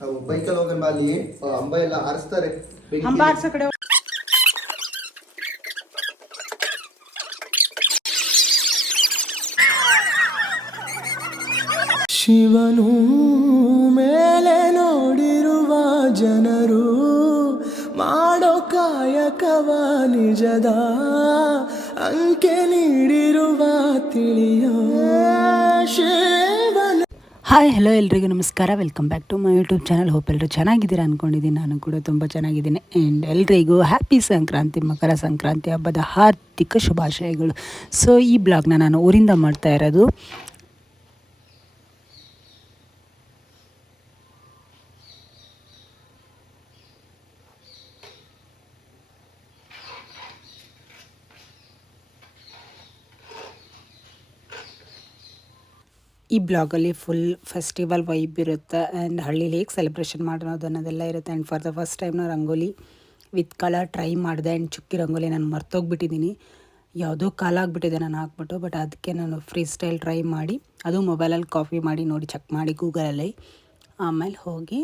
ಬೈಕಲ್ಲಿ ಹೋಗೋಣ ಬಾ, ಅಲ್ಲಿ ಅಂಬ ಎಲ್ಲ ಹಾರಿಸ್ತಾರೆ. ಅಂಬ ಹಾರಿಸೋ ಕಡೆ ಶಿವನು ಮೇಲೆ ನೋಡಿರುವ ಜನರು ಮಾಡೋ ಕಾಯಕವ ನಿಜದ ಅಂಕೆ ನೀಡಿರುವ ತಿಳಿಯೋ ಶಿವನು. ಹಾಯ್ ಹಲೋ ಎಲ್ರಿಗೂ ನಮಸ್ಕಾರ, welcome back to my YouTube channel. Hope ಎಲ್ಲರೂ ಚೆನ್ನಾಗಿದ್ದೀರಾ ಅಂದ್ಕೊಂಡಿದ್ದೀನಿ. ನಾನು ಕೂಡ ತುಂಬ ಚೆನ್ನಾಗಿದ್ದೀನಿ. ಆ್ಯಂಡ್ ಎಲ್ರಿಗೂ ಹ್ಯಾಪಿ ಸಂಕ್ರಾಂತಿ, ಮಕರ ಸಂಕ್ರಾಂತಿ ಹಬ್ಬದ ಹಾರ್ದಿಕ ಶುಭಾಶಯಗಳು. ಸೊ ಈ ಬ್ಲಾಗ್ನ ನಾನು ಊರಿಂದ ಮಾಡ್ತಾ ಇರೋದು. ಈ ಬ್ಲಾಗಲ್ಲಿ ಫುಲ್ ಫೆಸ್ಟಿವಲ್ ವೈಬ್ ಇರುತ್ತೆ. ಆ್ಯಂಡ್ ಹಳ್ಳಿಲಿ ಹೇಗೆ ಸೆಲೆಬ್ರೇಷನ್ ಮಾಡೋದು ಅನ್ನೋದೆಲ್ಲ ಇರುತ್ತೆ. And for the first time ನಾನು ರಂಗೋಲಿ ವಿತ್ ಕಲರ್ ಟ್ರೈ ಮಾಡಿದೆ. ಆ್ಯಂಡ್ ಚುಕ್ಕಿ ರಂಗೋಲಿ ನಾನು ಮರ್ತೋಗ್ಬಿಟ್ಟಿದ್ದೀನಿ, ಯಾವುದೋ ಕಾಲ ಆಗಿಬಿಟ್ಟಿದೆ ನಾನು ಹಾಕ್ಬಿಟ್ಟು. ಬಟ್ ಅದಕ್ಕೆ ನಾನು ಫ್ರೀ ಸ್ಟೈಲ್ ಟ್ರೈ ಮಾಡಿ, ಅದು ಮೊಬೈಲಲ್ಲಿ ಕಾಪಿ ಮಾಡಿ ನೋಡಿ ಚೆಕ್ ಮಾಡಿ ಗೂಗಲಲ್ಲಿ, ಆಮೇಲೆ ಹೋಗಿ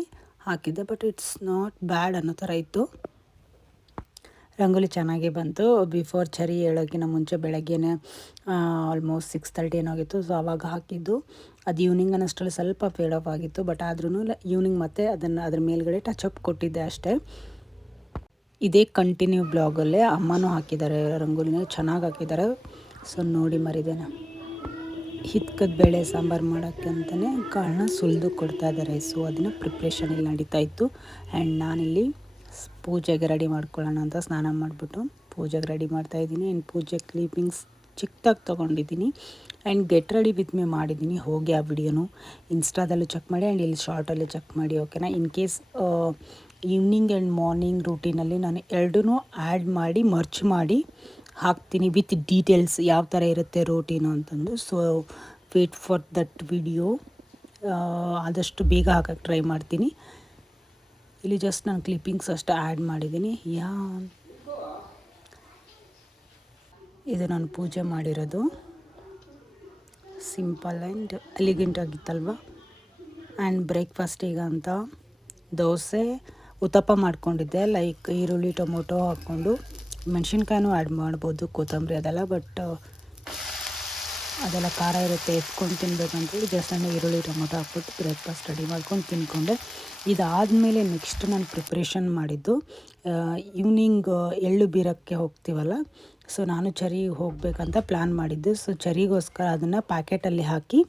ಹಾಕಿದ್ದೆ. ಬಟ್ ಇಟ್ಸ್ ನಾಟ್ ಬ್ಯಾಡ್ ಅನ್ನೋ ಥರ ಇತ್ತು. ರಂಗೋಲಿ ಚೆನ್ನಾಗೇ ಬಂತು. ಬಿಫೋರ್ ಚರಿ ಹೇಳೋಕ್ಕಿಂತ ಮುಂಚೆ ಬೆಳಗ್ಗೆನೇ ಆಲ್ಮೋಸ್ಟ್ 6:30 ಏನಾಗಿತ್ತು. ಸೊ ಆವಾಗ ಹಾಕಿದ್ದು. ಅದು ಈವ್ನಿಂಗ್ ಅನ್ನೋಷ್ಟರಲ್ಲಿ ಸ್ವಲ್ಪ ಫೇಡ್ ಆಫ್ ಆಗಿತ್ತು. ಬಟ್ ಆದ್ರೂ ಈವ್ನಿಂಗ್ ಮತ್ತೆ ಅದ್ರ ಮೇಲ್ಗಡೆ ಟಚಪ್ ಕೊಟ್ಟಿದ್ದೆ ಅಷ್ಟೇ. ಇದೇ ಕಂಟಿನ್ಯೂ ಬ್ಲಾಗಲ್ಲೇ ಅಮ್ಮನೂ ಹಾಕಿದ್ದಾರೆ ರಂಗೋಲಿನ, ಚೆನ್ನಾಗಿ ಹಾಕಿದ್ದಾರೆ. ಸೊ ನೋಡಿ ಮರಿದೇನೆ ಹಿತ್ಕದ ಬೇಳೆ ಸಾಂಬಾರು ಮಾಡೋಕ್ಕೆ ಅಂತಲೇ ಕಾಳನ್ನ ಸುಲಿದು ಕೊಡ್ತಾ ಇದ್ದಾರೆ. ಸೊ ಅದನ್ನು ಪ್ರಿಪ್ರೇಷನ್ ಇಲ್ಲಿ ನಡೀತಾ ಇತ್ತು. ಆ್ಯಂಡ್ ನಾನಿಲ್ಲಿ ಪೂಜೆಗೆ ರೆಡಿ ಮಾಡ್ಕೊಳ್ಳೋಣ ಅಂತ ಸ್ನಾನ ಮಾಡಿಬಿಟ್ಟು ಪೂಜೆಗೆ ರೆಡಿ ಮಾಡ್ತಾಯಿದ್ದೀನಿ. ಆ್ಯಂಡ್ ಪೂಜೆ ಕ್ಲಿಪ್ಪಿಂಗ್ಸ್ ಚಿಕ್ಕದಾಗಿ ತೊಗೊಂಡಿದ್ದೀನಿ. And get ready with me ಮಾಡಿದ್ದೀನಿ. ಹೋಗಿ ಆ ವಿಡಿಯೋನು ಇನ್ಸ್ಟಾದಲ್ಲೂ ಚೆಕ್ ಮಾಡಿ ಆ್ಯಂಡ್ ಇಲ್ಲಿ ಶಾರ್ಟಲ್ಲೂ ಚೆಕ್ ಮಾಡಿ, ಓಕೆನಾ. In case evening and morning ರೂಟೀನಲ್ಲಿ ನಾನು ಎರಡೂ ಆ್ಯಡ್ ಮಾಡಿ ಮರ್ಚ್ ಮಾಡಿ ಹಾಕ್ತೀನಿ ವಿತ್ ಡೀಟೇಲ್ಸ್ ಯಾವ ಥರ ಇರುತ್ತೆ ರೂಟೀನು ಅಂತಂದು. So wait for that video. ಆದಷ್ಟು ಬೇಗ ಹಾಕೋಕ್ಕೆ ಟ್ರೈ ಮಾಡ್ತೀನಿ. ಇಲ್ಲಿ ಜಸ್ಟ್ ನಾನು ಕ್ಲಿಪ್ಪಿಂಗ್ಸ್ ಅಷ್ಟು ಆ್ಯಡ್ ಮಾಡಿದ್ದೀನಿ. ಇದು ನಾನು ಪೂಜೆ ಮಾಡಿರೋದು ಸಿಂಪಲ್ ಆ್ಯಂಡ್ ಎಲಿಗೆಂಟ್ ಆಗಿತ್ತಲ್ವ. ಆ್ಯಂಡ್ ಬ್ರೇಕ್ಫಾಸ್ಟಿಗೆ ಅಂತ ದೋಸೆ ಉತ್ತಪ್ಪ ಮಾಡ್ಕೊಂಡಿದ್ದೆ. ಲೈಕ್ ಈರುಳ್ಳಿ ಟೊಮೊಟೊ ಹಾಕ್ಕೊಂಡು, ಮೆಣಸಿನ್ಕಾಯಿನೂ ಆ್ಯಡ್ ಮಾಡ್ಬೋದು, ಕೊತ್ತಂಬರಿ ಅದೆಲ್ಲ. ಬಟ್ ಅದೆಲ್ಲ ಖಾರ ಇರುತ್ತೆ, ಎತ್ಕೊಂಡು ತಿನ್ಬೇಕಂತೇಳಿ ಜಸ್ಟ್ ನಾನು ಈರುಳ್ಳಿ ಟೊಮೊಟೊ ಹಾಕ್ಬಿಟ್ಟು ಬ್ರೇಕ್ಫಾಸ್ಟ್ ರೆಡಿ ಮಾಡ್ಕೊಂಡು ತಿನ್ಕೊಂಡೆ. ಇದಾದಮೇಲೆ ನೆಕ್ಸ್ಟ್ ನಾನು ಪ್ರಿಪ್ರೇಷನ್ ಮಾಡಿದ್ದು ಈವ್ನಿಂಗ್ ಎಳ್ಳು ಬೀರಕ್ಕೆ ಹೋಗ್ತೀವಲ್ಲ. ಸೊ ನಾನು ಚರಿಗೆ ಹೋಗಬೇಕಂತ ಪ್ಲ್ಯಾನ್ ಮಾಡಿದ್ದು. ಸೊ ಚರಿಗೋಸ್ಕರ ಅದನ್ನು ಪ್ಯಾಕೆಟಲ್ಲಿ ಹಾಕಿ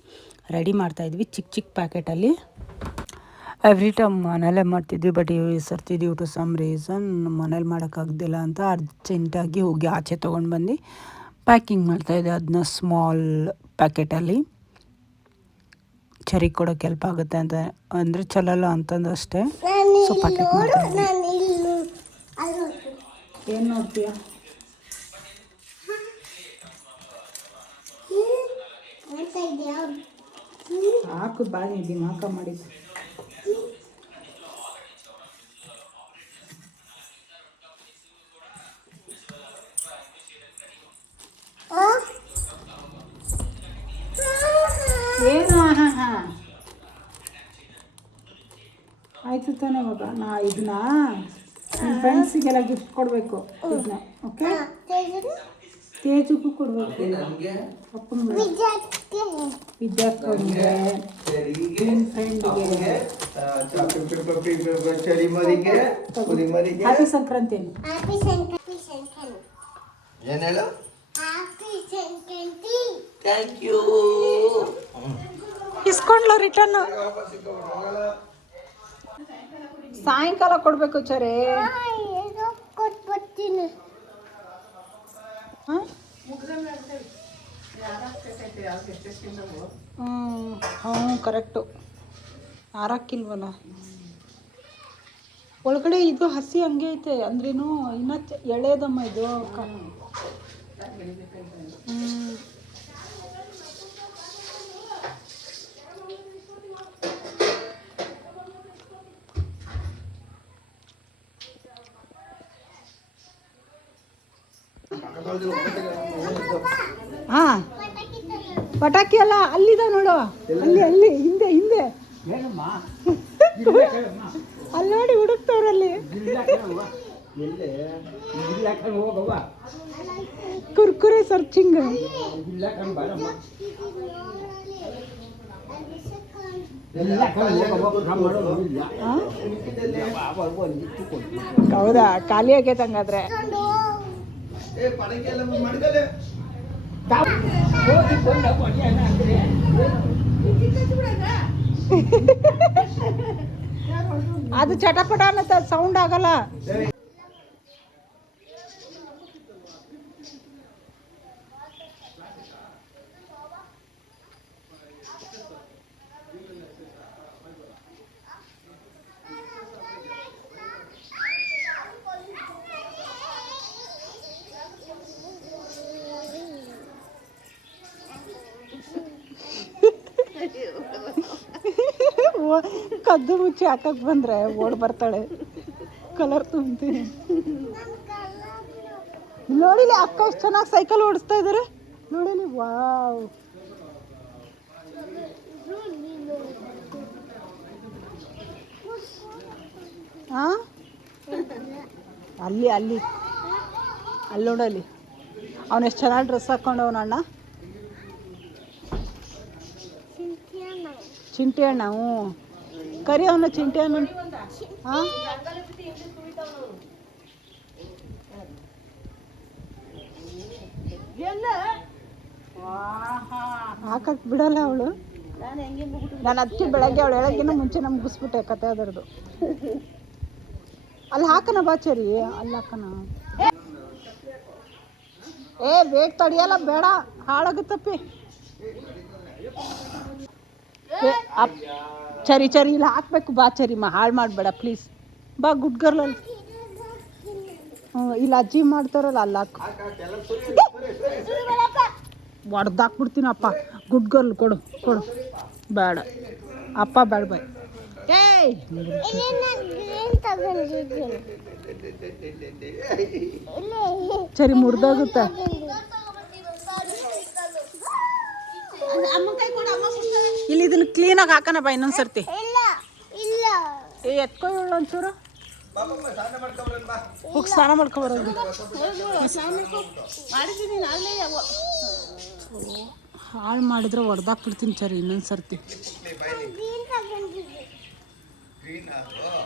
ರೆಡಿ ಮಾಡ್ತಾಯಿದ್ವಿ, ಚಿಕ್ಕ ಚಿಕ್ಕ ಪ್ಯಾಕೆಟಲ್ಲಿ. ಎವ್ರಿ ಟೈಮ್ ಮನೇಲೇ ಮಾಡ್ತಿದ್ವಿ. ಬಟ್ ಈ ಸರ್ತಿ ಡ್ಯೂ ಟು ಸಮ್ ರೀಸನ್ ಮನೇಲಿ ಮಾಡೋಕ್ಕಾಗ್ದಿಲ್ಲ ಅಂತ ಅರ್ಜೆಂಟಾಗಿ ಹೋಗಿ ಆಚೆ ತೊಗೊಂಡು ಬಂದು ಪ್ಯಾಕಿಂಗ್ ಮಾಡ್ತಾಯಿದ್ದೆ. ಅದನ್ನ ಸ್ಮಾಲ್ ಪ್ಯಾಕೆಟಲ್ಲಿ ಚರಿಗೆ ಕೊಡೋಕ್ಕೆ ಹೆಲ್ಪ್ ಆಗುತ್ತೆ ಅಂತ, ಅಂದರೆ ಚಲಲ್ಲ ಅಂತಂದು ಅಷ್ಟೇ. ಸೊ ಪ್ಯಾಕೆಟ್ ಮಾಡ್ತಾಯಿದ್ದೆ. ಏನು ನೋಡ್ತೀಯ? ಹಾಕು ಬಾಯಿ ದಿಮಾಕ ಮಾಡಿದ್ದು. ಏನು? ಹಾಂ ಆಯಿತು ತಾನೇ ಇವಾಗ. ಇದನ್ನ ನನ್ನ ಫ್ರೆಂಡ್ಸಿಗೆಲ್ಲ ಗಿಫ್ಟ್ ಕೊಡಬೇಕು. ಇದನ್ನ ಓಕೆ, ತೇಜಕ್ಕೂ ಕೊಡಬೇಕು, ಅಪ್ಪನಿಗೆ, ವಿದ್ಯಾರ್ಥಿಗೆ, ನನ್ನ ಫ್ರೆಂಡಿಗೆ. ಹ್ಯಾಪಿ ಸಂಕ್ರಾಂತಿ. ಏನು ಹೇಳು? Thank you. ಇಸ್ಕೊಂಡ್ಲ ರಿಟರ್ನ್ ಸಾಯಂಕಾಲ ಕೊಡಬೇಕು ಚರೆ. ಹ್ಞೂ ಕರೆಕ್ಟು. ಆರಾಕಿಲ್ವಲ್ಲ ಒಳಗಡೆ. ಇದು ಹಸಿ ಹಂಗೆ ಐತೆ ಅಂದ್ರೇನು, ಇನ್ನು ಎಳೆದಮ್ಮ ಇದು. ಹಾಂ ಪಟಾಕಿ ಅಲ್ಲ, ಅಲ್ಲಿದ ನೋಡು, ಅಲ್ಲಿ ಹಿಂದೆ ಅಲ್ಲಿ ನೋಡಿ ಹುಡುಕ್ತವ್ರಲ್ಲಿ ಕುರ್ಕುರೆ ಸರ್ಚಿಂಗ್. ಹೌದಾ, ಖಾಲಿ ಆಗೈತೆ ಹಂಗಾದ್ರೆ. ಅದು ಚಟಪಟ ಅನ್ನತ್ತ, ಸೌಂಡ್ ಆಗಲ್ಲ. ಕದ್ದು ಮುಚ್ಚಿ ಹಾಕಕ್ಕೆ ಬಂದ್ರೆ ಓಡ್ ಬರ್ತಾಳೆ. ಕಲರ್ ತುಂಬ್ತೀನಿ. ನೋಡಿಲಿ ಅಕ್ಕ ಎಷ್ಟು ಚೆನ್ನಾಗಿ ಸೈಕಲ್ ಓಡಿಸ್ತಾ ಇದಾರೆ ನೋಡಿಲಿ. ವಾವ್, ಹಾ ಅಲ್ಲಿ ಅಲ್ಲಿ ಅಲ್ಲಿ ನೋಡಲಿ, ಅವನು ಎಷ್ಟು ಚೆನ್ನಾಗಿ ಡ್ರೆಸ್ ಹಾಕೊಂಡವನ ಅಣ್ಣ. ಚಿಂಟಿ ಅಣ್ಣ, ಹ್ಞೂ ಕರಿ ಅವನ ಚಿಂಟಿ ಅಣ್ಣ. ಹಾಂ, ಹಾಕಕ್ ಬಿಡಲ್ಲ ಅವಳು. ನಾನು ಅದಕ್ಕೆ ಬೆಳಗ್ಗೆ ಅವಳು ಹೇಳೋಕ್ಕಿಂತ ಮುಂಚೆ ನಮ್ಗೆ ಮುಗಿಸ್ಬಿಟ್ಟೆ ಕತೆ ಅದರದು. ಅಲ್ಲಿ ಹಾಕನ ಬಾಚರಿ, ಅಲ್ಲಿ ಹಾಕನ. ಏ ಬೇಗ ತಡಿಯಲ್ಲ, ಬೇಡ ಹಾಳಾಗುತ್ತಪ್ಪಿ. ಚರಿ ಚರಿ ಇಲ್ಲಿ ಹಾಕ್ಬೇಕು, ಬಾ ಚರಿಮ್ಮ, ಹಾಳು ಮಾಡಬೇಡ ಪ್ಲೀಸ್. ಬಾ ಗುಡ್ ಗರ್ಲ್. ಅಲ್ಲಿ ಇಲ್ಲಿ ಅಜ್ಜಿ ಮಾಡ್ತಾರಲ್ಲ, ಅಲ್ಲಿ ಹಾಕು. ಹೊಡ್ದಾಕ್ಬಿಡ್ತೀನಪ್ಪ. ಗುಡ್ ಗರ್ಲ್, ಕೊಡು ಕೊಡು. ಬೇಡ ಅಪ್ಪ, ಬೇಡ ಬಾಯ್. ಏಯ್ ಚರಿ ಮುರಿದೋಗುತ್ತೆ. ಇಲ್ಲಿ ಇದನ್ನ ಕ್ಲೀನಾಗಿ ಹಾಕೋಣ ಬಾ ಇನ್ನೊಂದ್ಸರ್ತಿ. ಏ ಎತ್ಕೊ ಒಂಚೂರು ಹೋಗಿ ಸ್ನಾನ ಮಾಡ್ಕೊಬರೋದು. ಹಾಳು ಮಾಡಿದ್ರೆ ಹೊಡೆದಾಕ್ಬಿಡ್ತೀನಿ ಸರಿ ಇನ್ನೊಂದ್ಸರ್ತಿ.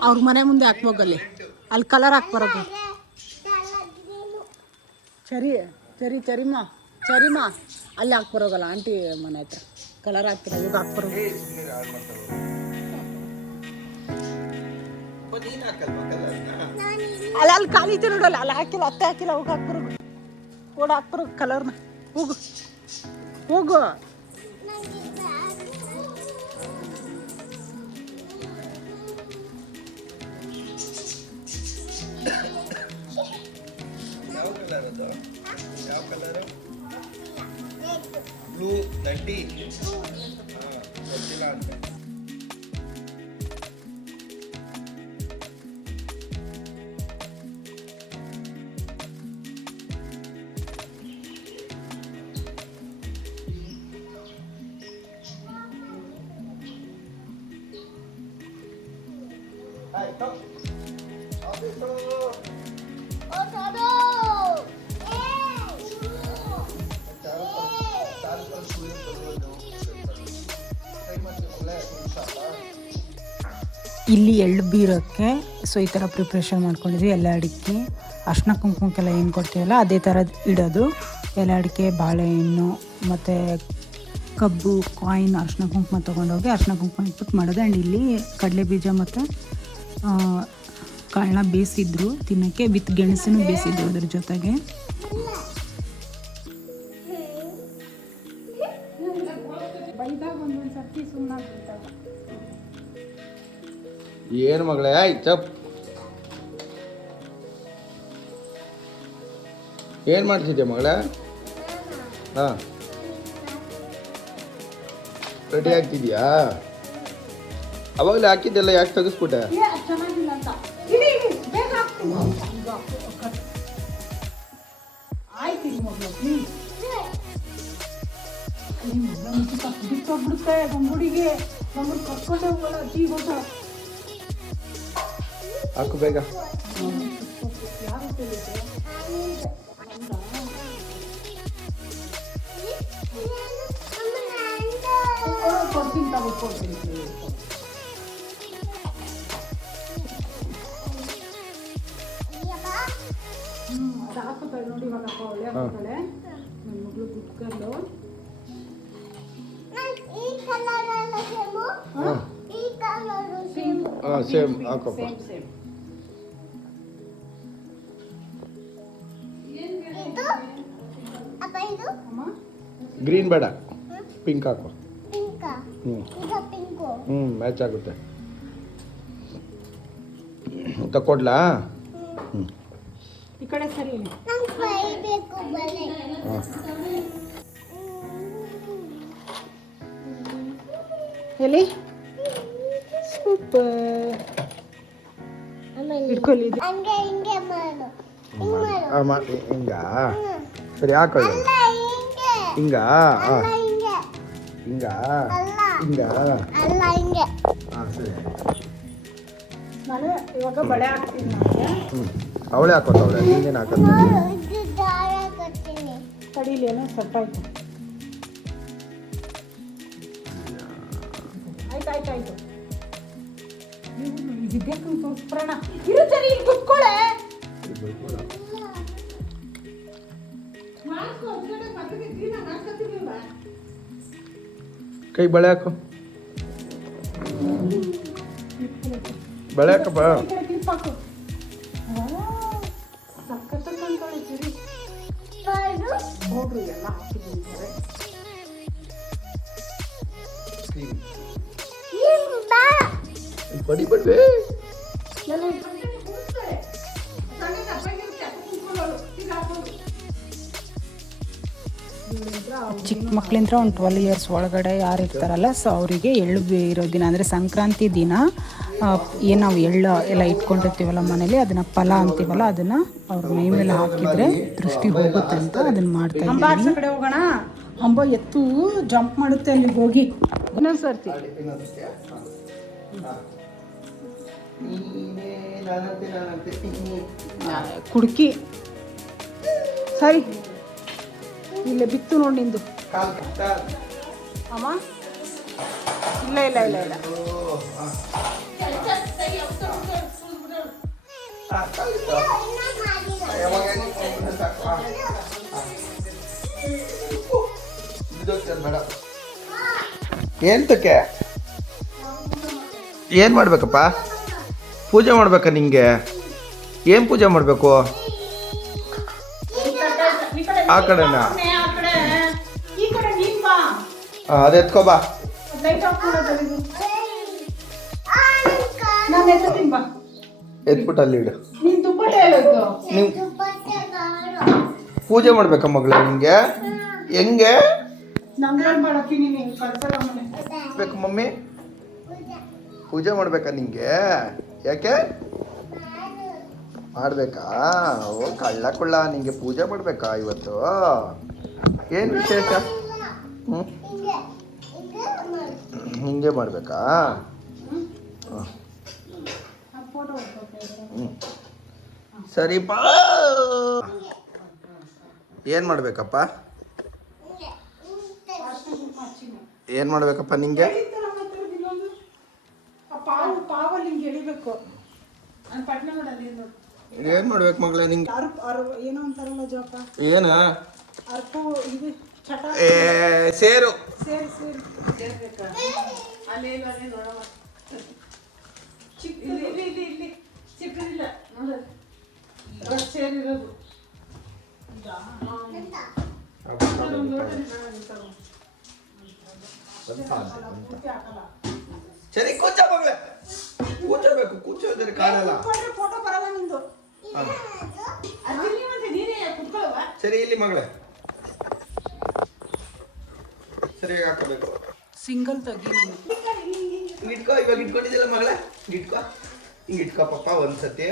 ಅವ್ರ ಮನೆ ಮುಂದೆ ಹಾಕ್ಬೋಗಲ್ಲಿ, ಅಲ್ಲಿ ಕಲರ್ ಹಾಕ್ಬರೋದು. ಚರಿ ಚರಿ ಚರಿಮ್ಮ ಚರಿಮ್ಮ ಅಲ್ಲಿ ಹಾಕ್ಬರೋಗಲ್ಲ, ಆಂಟಿ ಮನೆ ಹತ್ರ ಕಲರ್ ಹಾಕ್ತಿರ, ಇವಾಗ ಹಾಕ್ಬರೋದು. ಅಲ್ಲ ಅಲ್ಲಿ ಖಾಲಿ ಐತೆ ನೋಡಲ್ಲ, ಅಲ್ಲಿ ಹಾಕಿಲ್ಲ, ಅತ್ತೆ ಹಾಕಿಲ್ಲ, ಹೋಗಿ ಹಾಕ್ಬರೋದು. ಓಡ ಹಾಕ್ಬರೋದು ಕಲರ್ನ. ಹೋಗು ಹೋಗು. ಯಾವ ಕಲರ್? ಬ್ಲೂ ದಡ್ಡಿ. ಗೊತ್ತಿಲ್ಲ ಅಂತ. ಇಲ್ಲಿ ಎಳ್ಳು ಬೀರೋಕ್ಕೆ ಸೊ ಈ ಥರ ಪ್ರಿಪ್ರೇಷನ್ ಮಾಡ್ಕೊಂಡಿದ್ವಿ. ಎಲ್ಲ ಅಡಿಕೆ, ಅರ್ಶಿನ ಕುಂಕುಮಕ್ಕೆಲ್ಲ ಏನು ಕೊಡ್ತೀವಲ್ಲ ಅದೇ ಥರ ಇಡೋದು. ಎಲ್ಲ ಅಡಿಕೆ, ಬಾಳೆಹಣ್ಣು ಮತ್ತು ಕಬ್ಬು, ಕಾಯಿನ್, ಅರ್ಶಿನ ಕುಂಕುಮ ತೊಗೊಂಡೋಗಿ ಅರ್ಶಿನ ಕುಂಕುಮ ಇಟ್ಬಿಟ್ಟು ಮಾಡೋದು. ಆ್ಯಂಡ್ ಇಲ್ಲಿ ಕಡಲೆ ಬೀಜ ಮತ್ತು ಕಾಳನ್ನ ಬೇಯಿಸಿದ್ರು ತಿನ್ನೋಕ್ಕೆ, ವಿತ್ ಗೆಣಸನ್ನು ಬೇಯಿಸಿದ್ರು ಅದ್ರ ಜೊತೆಗೆ. ಏನು ಮಗಳೇ, ಚಪ್ ಏನು ಮಾಡ್ತಿದ್ದೆ ಮಗಳೇ? ಹಾಂ, ರೆಡಿ ಆಗ್ತಿದ್ಯಾ? ಅವಾಗಲೇ ಹಾಕಿದ್ದೆಲ್ಲ ಯಾಕೆ ತೆಗೆಸ್ಬಿಟ್ಟೆ? ಹಾಕು ಬೇಗ. ಅದು ಹಾಕುತ್ತಾಳೆ ನೋಡಿ, ಇವಾಗ ಒಳ್ಳೆ ಹಾಕುತ್ತಾಳೆ ನನ್ನ ಮಗಳು ಕುತ್ಕೊಂಡು. ಸೇಮ್ ಹಾಕಪ್ಪ. ಗ್ರೀನ್ ಬೇಡ, ಪಿಂಕ್ ಹಾಕು. ಮ್ಯಾಚ್ ಆಗುತ್ತೆ. ತಕೊಡ್ಲಾ? ಈ ಕಡೆ ಸರಿ. ಎಲ್ಲಿ ಸೂಪರ್. ಇಟ್ಕೊಳ್ಳಿ. ಹಿಂಗ ಸರಿ ಹಾಕೋ. ಹಿಂಗ ಹಿಂಗ ಹಿಂಗ ಹಾಂ ಸರಿ. ನಾನು ಇವಾಗ ಬಳೆ ಹಾಕ್ತೀನಿ. ಅವಳೇ ಹಾಕೋತಾವಳೆ, ನೀನೇನು ಹಾಕೋದು? ತಡೀಲಿ, ಏನೋ ಸೆಟ್ ಆಯ್ತು. ಆಯ್ತು ವಿದ್ಯಾರ್ಥಿ ತೋರಿಸ್ಬಿಡೋಣ. ಇರುತ್ತಾರೆ, ಇಲ್ಲಿ ಕುತ್ಕೊಳ್ಳೆ. ಕೈ ಬಳೆ ಹಾಕು. ಬಳೆ ಹಾಕಪ್ಪ. ಬಡಿ ಬಡ್ಬೇ. ಚಿಕ್ಕ ಮಕ್ಕಳಿಂದ ಒಂದು 12 ಇಯರ್ಸ್ ಒಳಗಡೆ ಯಾರು ಇರ್ತಾರಲ್ಲ, ಸೊ ಅವರಿಗೆ ಎಳ್ಳು ಇರೋ ದಿನ ಅಂದರೆ ಸಂಕ್ರಾಂತಿ ದಿನ ಏನು ನಾವು ಎಳ್ಳು ಎಲ್ಲ ಇಟ್ಕೊಂಡಿರ್ತೀವಲ್ಲ ಮನೇಲಿ, ಅದನ್ನು ಫಲ ಅಂತೀವಲ್ಲ, ಅದನ್ನು ಅವ್ರ ಮೈ ಮೇಲೆ ಹಾಕಿದರೆ ದೃಷ್ಟಿ ಹೋಗುತ್ತೆ ಅಂತ ಅದನ್ನು ಮಾಡ್ತಾ ಇದ್ದೀವಿ. ಕಡೆ ಹೋಗೋಣ. ಅಂಬ ಎತ್ತು ಜಂಪ್ ಮಾಡುತ್ತೆ ಅಲ್ಲಿಗೆ ಹೋಗಿ. ಇನ್ನೊಂದು ಸರ್ತಿ ಕುಡ್ಕಿ ಸರಿ. ಇಲ್ಲೇ ಬಿತ್ತು ನೋಡಿ ನಿಂದು ಅಮ್ಮ. ಇಲ್ಲ ಇಲ್ಲ ಇಲ್ಲ ಇಲ್ಲ ಎಂತಕ್ಕೆ? ಏನು ಮಾಡ್ಬೇಕಪ್ಪ? ಪೂಜೆ ಮಾಡ್ಬೇಕಾ ನಿಂಗೆ? ಏನು ಪೂಜೆ ಮಾಡಬೇಕು? ಆ ಕಡೆನಾ? ಅದು ಎತ್ಕೋಬಾ. ಎತ್ಬಿಟ್ಟು ಅಲ್ಲಿ ಇಡು. ನೀವು ಪೂಜೆ ಮಾಡ್ಬೇಕಾ ಮಗಳ ನಿಂಗೆ? ಹೆಂಗೆ ಬೇಕು ಮಮ್ಮಿ? ಪೂಜೆ ಮಾಡ್ಬೇಕಾ ನಿಂಗೆ? ಯಾಕೆ ಮಾಡ್ಬೇಕಾ? ಓ ಕಳ್ಳ ಕೊಳ್ಳ, ನಿಂಗೆ ಪೂಜೆ ಮಾಡ್ಬೇಕಾ ಇವತ್ತು? ಏನು ವಿಶೇಷ? ಹಿಂಗೆ ಮಾಡ್ಬೇಕಾ? ಸರಿಪಾ. ಏನು ಮಾಡ್ಬೇಕಪ್ಪ? ಏನು ಮಾಡ್ಬೇಕಪ್ಪ ನಿಂಗೆ? ಏನು ಮಾಡ್ಬೇಕು ಮಗಳೇ ನಿಂಗೆ? ಏನೋ ಅಂತಾರಲ್ಲ ಜೋಪ, ಏನ? ಏ ಸೇರು. ಸರಿ ಕೂಚ ಮಗಳೇ, ಕೂಚಬೇಕು. ಕೂಚೋದ್ರೆ ಕಾಣಲ್ಲ. ಫೋಟೋ ಬರಲ್ಲ ನಿಂದು. ಸರಿ ಇಲ್ಲಿ ಮಗಳೇ, ಸರಿಯಾಗಿ ಹಾಕಬೇಕು. ಸಿಂಗಲ್ ತೆಗಿ. ಇಟ್ಕೋ, ಇವಾಗ ಇಟ್ಕೊಂಡಿದ್ದಿಲ್ಲ ಮಗಳೇ, ಇಟ್ಕೋ. ಹಿಂಗೆ ಇಟ್ಕೋ ಪಪ್ಪ ಒಂದ್ಸತಿ.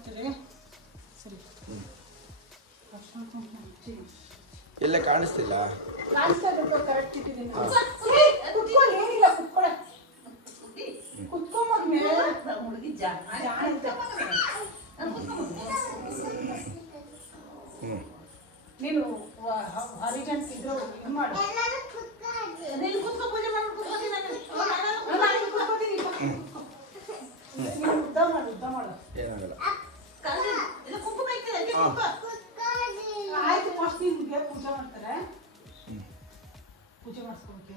ಮಾಡ್ತೀರಿ ಸರಿ ಎಲ್ಲ ಕಾಣಿಸ್ತಿಲ್ಲ. ಕರೆಕ್ಟ್ ಇಟ್ಟಿದ್ದೀನಿ. ಏನಿಲ್ಲ ಕುತ್ಕೊಳ್ಳೆ ಕುತ್ಕೊಂಬ ಹುಡುಗಿ ನೀನು ಹರಿಜನ್ ಇದ್ರು ಇದು ಮಾಡು ನೀನು ಕುತ್ಕೊ ಪೂಜೆ ಮಾಡ್ಬಿಟ್ಟು ಉದ್ದ ಮಾಡು ಏನಾಗಲ್ಲ. ಆಯ್ತು ಫಸ್ಟ್ ನಿಮ್ಗೆ ಪೂಜೆ ಮಾಡ್ತಾರೆ ಪೂಜೆ ಮಾಡಿಸ್ಕೊಬೇಕು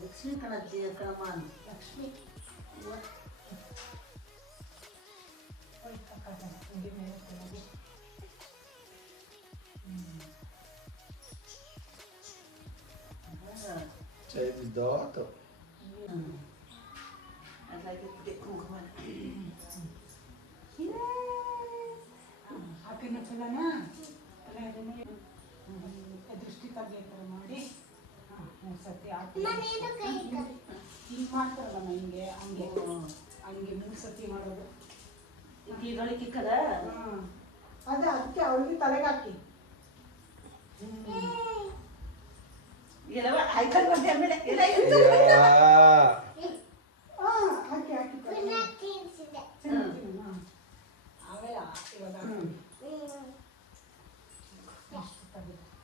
ಲಕ್ಷ್ಮೀ ಕಣಜ್ಜಿ ಕಣಮ್ಮ ಲಕ್ಷ್ಮಿ Cedidotto. ಹಾಕಿನ ಫಲನ ದೃಷ್ಟಿ ತಗ್ಗಿರ್ತಾರೆ ಮಾಡಿ 3 ಸತಿ ಹಿಂಗೆ ಮಾಡ್ತಾರಲ್ಲ ಹಿಂಗೆ ಹಂಗೆ ಹಂಗೆ 3 ಸತಿ ಮಾಡೋದು ಇದೊಳಗೆ ಇಕ್ಕದ ಅದೇ ಅದಕ್ಕೆ ಅವಳಿಗೆ ತಲೆಗೆ ಹಾಕಿ ಎಲ್ಲವ ಆಯ್ಕೊಂಡು ಬಂದೆ ಆಮೇಲೆ ಎಲ್ಲ ಹಾಕಿ ಆಮೇಲೆ ಇವಾಗ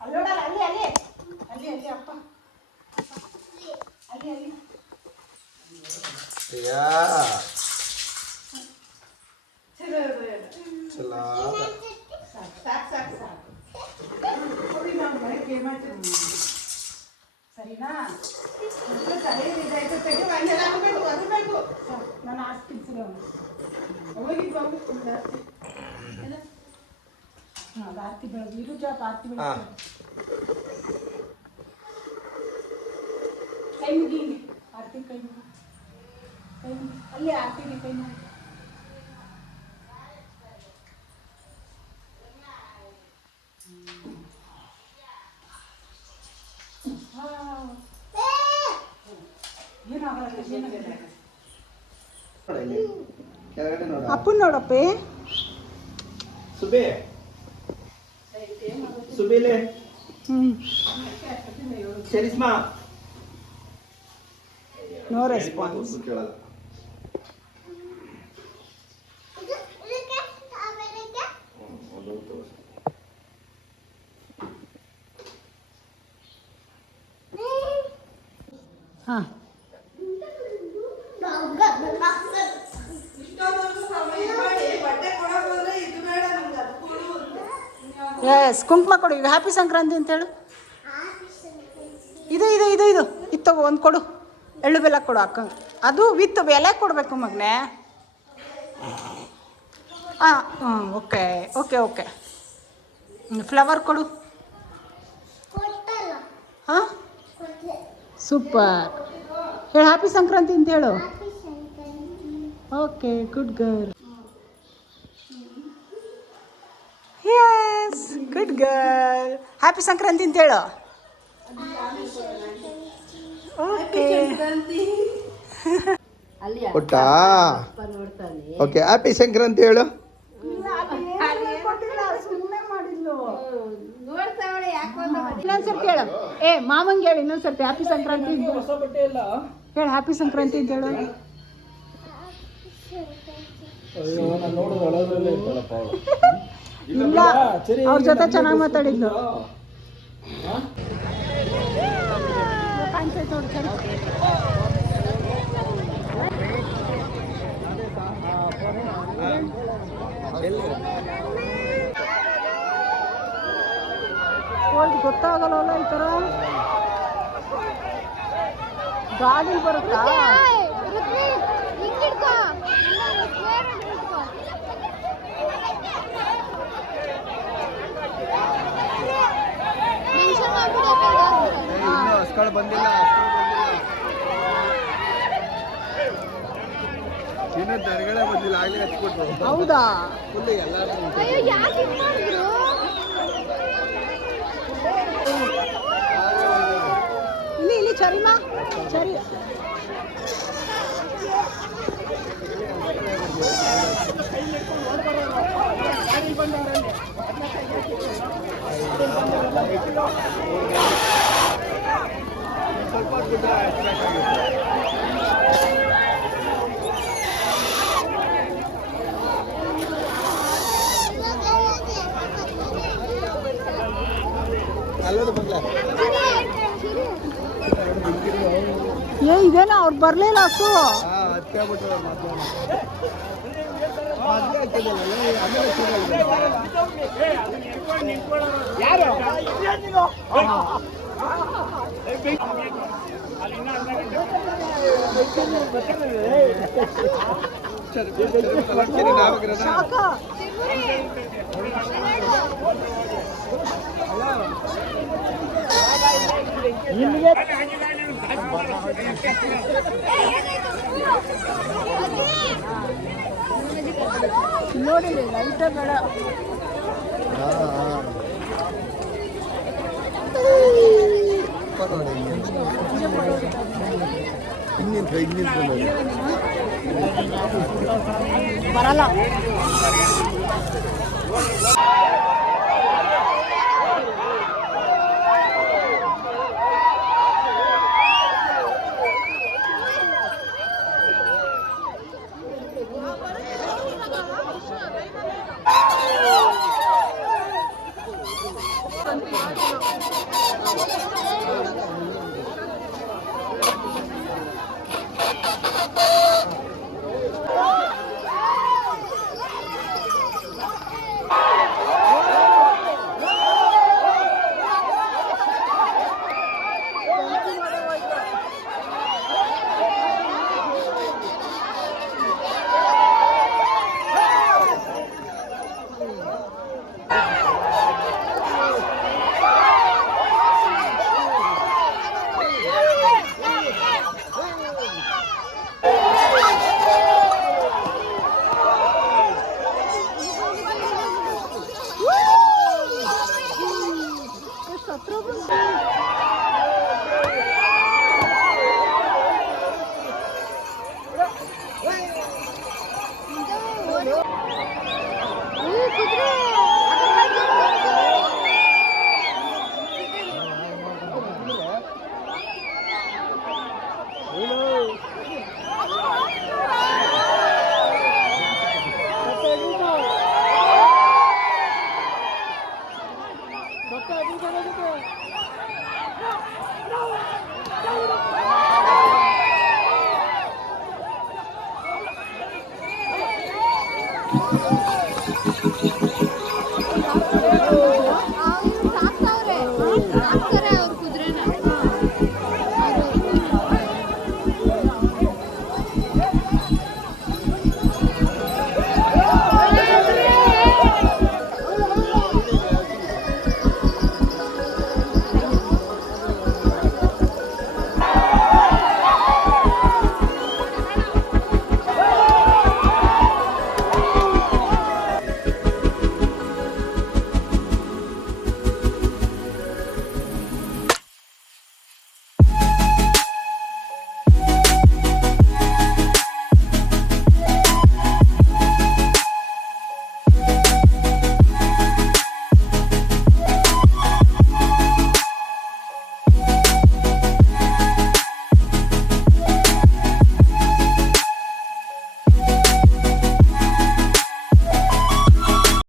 ಅಲ್ಲೋಡಲ್ಲ ಅಲ್ಲಿ ಅಪ್ಪ ಅಲ್ಲಿ ಸಾಕು ಸರಿನಾ ನಾನು ಆಸ್ತಿಸಿಲ್ಲ ಅವಳಿಗೆ ಆರ್ತಿ ಬೆಳಗ್ಗೆ ಇರು ಜಾಪ ಆರ್ತಿ ಬೆಳಗ್ಗೆ ಕೈ ಮುಗಿ ಹಿಂಗೆ ಆರ್ತಿ ಕೈ ಮುಗಿ ಅಲ್ಲಿ ಆರ್ತಿಗೆ ಕೈ ಮುಗಿ ಅಪ್ಪನ್ ನೋಡಪ್ಪೆ ಸುಬೇಲೆ ಚರಿಸ್ಮಾ ನೋ ರೆಸ್ಪಾನ್ಸ್ ಹಾಂ ಎಸ್ ಕುಂಕುಮ ಕೊಡು ಈಗ ಹ್ಯಾಪಿ ಸಂಕ್ರಾಂತಿ ಅಂತೇಳು ಇದು ತಗೋ ಒಂದು ಕೊಡು ಎಳ್ಳು ಬೆಲ್ಲ ಕೊಡು ಅಕ್ಕಂಗೆ ಅದು ವಿತ್ ಬೆಲೆ ಕೊಡಬೇಕು ಮಗನೇ ಹಾಂ ಓಕೆ ಫ್ಲವರ್ ಕೊಡು ಹಾಂ ಸೂಪರ್ ಹೇಳು ಹ್ಯಾಪಿ ಸಂಕ್ರಾಂತಿ ಅಂತ ಹೇಳು okay good girl yes good girl happy Sankranti ಅಂತ ಹೇಳು ಓಕೆ ಕೊಟ್ಟಾ ಓಕೆ ಹ್ಯಾಪಿ ಸಂಕ್ರಾಂತಿ ಹೇಳು ಇನ್ನೊಂದ್ಸರ್ತಿ ಹೇಳು ಮಾಮಂಗೆ ಹೇಳಿ ಇನ್ನೊಂದ್ಸರ್ತಿ ಹ್ಯಾಪಿ ಸಂಕ್ರಾಂತಿ ಹೇಳು ಹ್ಯಾಪಿ ಸಂಕ್ರಾಂತಿ ಅಂತ ಹೇಳು ಇಲ್ಲ ಅವ್ರ ಜೊತೆ ಚೆನ್ನಾಗಿ ಮಾತಾಡಿದ್ದು ಗೊತ್ತಾಗಲ್ಲ ಈ ಥರ ಗಾಡಿ ಬರುತ್ತಾ ಬಂದಿಲ್ಲ ಇನ್ನೂ ತರಗಡೆ ಬಂದಿಲ್ಲ ಆಗ್ಲೇ ಹಚ್ಕೊಟ್ರು ಹೌದಾ ಫುಲ್ ಎಲ್ಲ ಚರಿಮಾ ಚರಿ ಏ ಇದೇನೋ ಅವ್ರು ಬರಲಿಲ್ಲ ಹಸು ನೋಡಿ ಲೈಟ್ ಬೇಡ ಬರಲ್ಲ